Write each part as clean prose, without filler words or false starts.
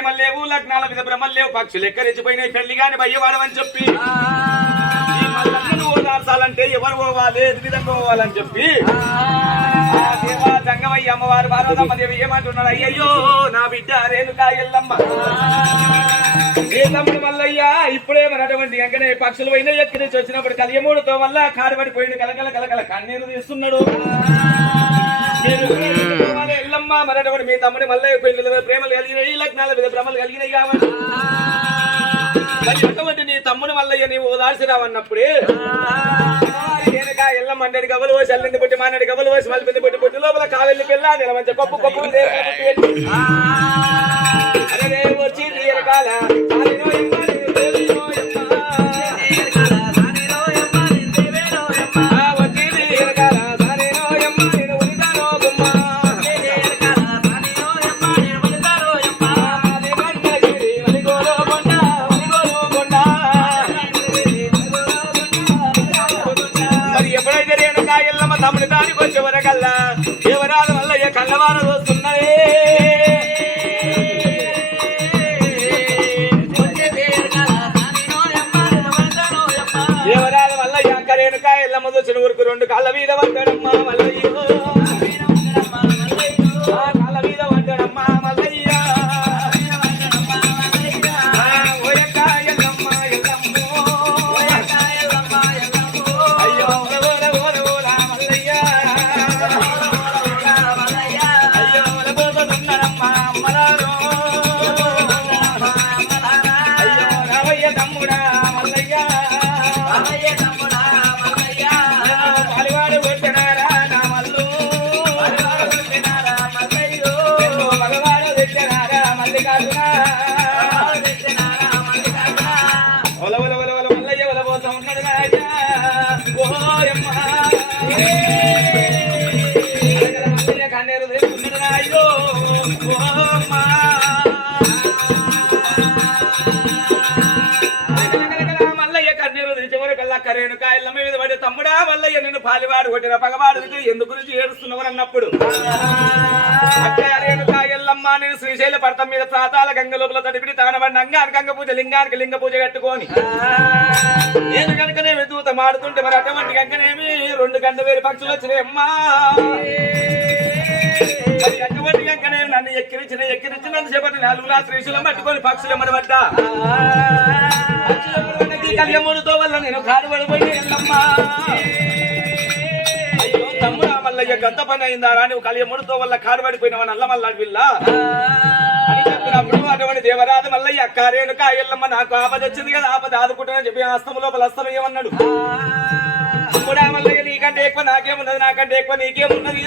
ప్రేమలు లేవు లగ్నాల మీద భ్రమలు లేవు పక్షులు ఎక్కరెచ్చిపోయినాయి పెళ్లి గాని భయ్యవాడమని చెప్పి ఈ మల్లన్నను ఓదార్చాలంటే ఎవరు పోవాలి ఏ విధంగా పోవాలని చెప్పి దేవా జంగమయ్య అమ్మవారు పార్వతమ్మ దేవి ఏమంటున్నాడు అయ్యయ్యో నా బిడ్డ రేణుకా ఎల్లమ్మ ఏ తమ్ముడు మల్లయ్య ఇప్పుడేమన్నటువంటి వెంకనే పక్షులు పోయినా ఎక్కిరించి వచ్చినప్పుడు కలియమూడుతో వల్ల కారుపడిపోయిన కలకల కలకల కన్నీరు తీస్తున్నాడు ఎల్లమ్మ మరటువంటి మీ తమ్ముడి మల్లయ్య పెళ్లి ప్రేమలు కలిగినాయి లగ్నాల మీద భ్రమలు కలిగినాయి కాబట్టి అటువంటి నీ తమ్ముడు మల్లయ్య నీవు ఓదార్చి రావన్నప్పుడే వెనక ఎల్లమ్మంటడి గబలు పోసి అల్లింది పుట్టి మానడి గబలు పోసి మళ్ళీ పుట్టి పుట్టి లోపల కావెళ్ళి పిల్ల నేను మంచి గొప్ప గొప్ప అరే వచ్చి రకాల తమ్ముడి దానికి వచ్చే వరకల్లా దేవరాల వల్ల ఏ కళ్ళవాన వస్తున్నారే దేవరాల వల్ల ఎంకరేనుకా ఎల్లమ్మ వచ్చిన ఊరుకు రెండు కాళ్ళ మీద పడ్డాడమ్మా మల్లయ్య కాళ్ళ మీద పడ్డాడమ్మా మల్లయ్య తమ్ముడా మల్లయ్య నిన్ను పాలివాడు కొట్టిన పగవాడు ఎందుకు గురించి ఏడుస్తున్నావు అన్నప్పుడు ఎల్లమ్మ నేను శ్రీశైల పర్తం మీద ప్రాతాల గంగ లోపల తడిపిడి తగనబడిన అంగానికి గంగ పూజ లింగానికి లింగ పూజ కట్టుకొని నేను కనుకనేమి దూత మాడుతుంటే మరి అటువంటి గంగనేమి 2 గంట వేరు పక్షులు వచ్చినాయి అమ్మా అటువంటి గంగనేమి నన్ను ఎక్కిరించిన చెప్పండి 4 శ్రీశైలం పట్టుకొని పక్షులు ఎమ్మడబడ్డా కలియముడితో వల్ల నేను కారుబడిపోయి ఎల్లమ్మ అయ్యో తమ్ముడా మల్లయ్య గంత పని అయిందారా నువ్వు కలియముడితో వల్ల కారుబడిపోయినవా నల్ల మల్లాడి పిల్ల అని చెప్పినప్పుడు అటువంటి దేవరాజు మల్లయ్య అక్కారేనుక ఎల్లమ్మ నాకు ఆపద వచ్చింది కదా ఆపద ఆదుకుంటానని చెప్పి హస్తము లోపల హస్తం ఏమన్నాడు తమ్ముడా మల్లయ్య నీకంటే ఎక్కువ నాకేమున్నది నాకంటే ఎక్కువ నీకేమున్నది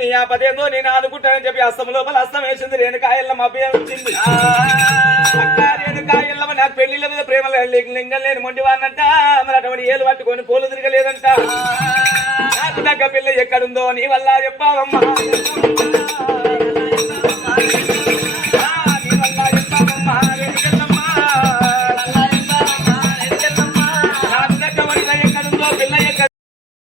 నీ ఆపదేందో నేను ఆదుకుంటానని చెప్పి హస్తం లోపల హస్తం వేసింది రేణుకా ఎల్లమ్మ అభ్యం వచ్చింది రేణుకా ఎల్లమ్మ నాకు పెళ్లిళ్ళ మీద ప్రేమ లింగం లేని మొండివానంట మరి అటువంటి ఏలు పట్టుకొని పోలు తిరగలేదంట నాకు దగ్గ పిల్ల ఎక్కడుందో నీ వల్ల చెప్పావమ్మా